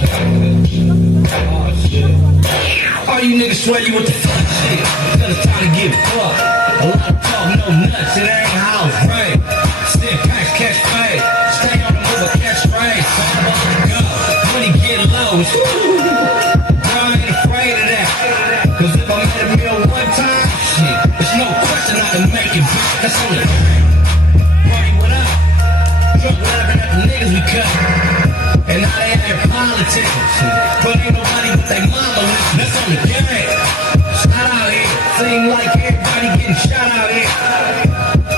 All you niggas swear you with the fuck shit, cause it's time to get fucked. A lot of talk, no nuts, it ain't house, right? Still catch fade. Stay on the move, catch fade. So I'm about to go. When he get low, it's woo. Bro, I ain't afraid of that. Cause if I made a meal one time, shit, there's no question I can make it, bitch. That's on the party, what up? Drunk laughing at the niggas we cut. And now they ain't politics. But ain't nobody but they mama listen. That's on the game. Shout out here. Seem like everybody getting shot out here.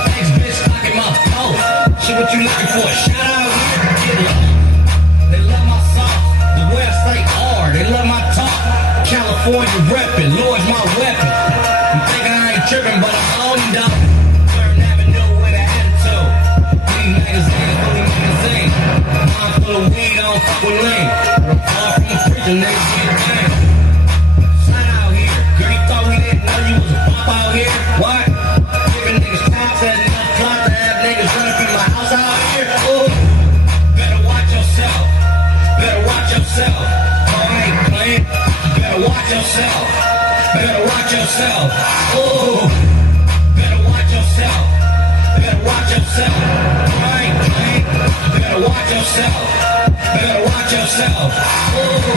Thanks, bitch, stocking my phone. Shit, what you looking for? Shout out here. Get love. They love my song. The way I stay hard. They love my talk. California reppin'. Lord's my weapon. I'm thinking I ain't tripping, but I'm on though. Third Avenue with an attitude. These magazines, fully magazines. Mind full of weed, I don't fuck with lean. Far from the prison, niggas get down. Shout out here. Girl, you thought we didn't know you was a bump out here? What? Giving niggas props, had enough plot to have niggas running through my house out here? Ooh. Better watch yourself. Better watch yourself. Oh, I ain't playing. Better watch yourself. Better watch yourself. Ooh. Better watch yourself. Better watch yourself. I ain't playing. Better watch yourself. Better watch yourself. Ooh.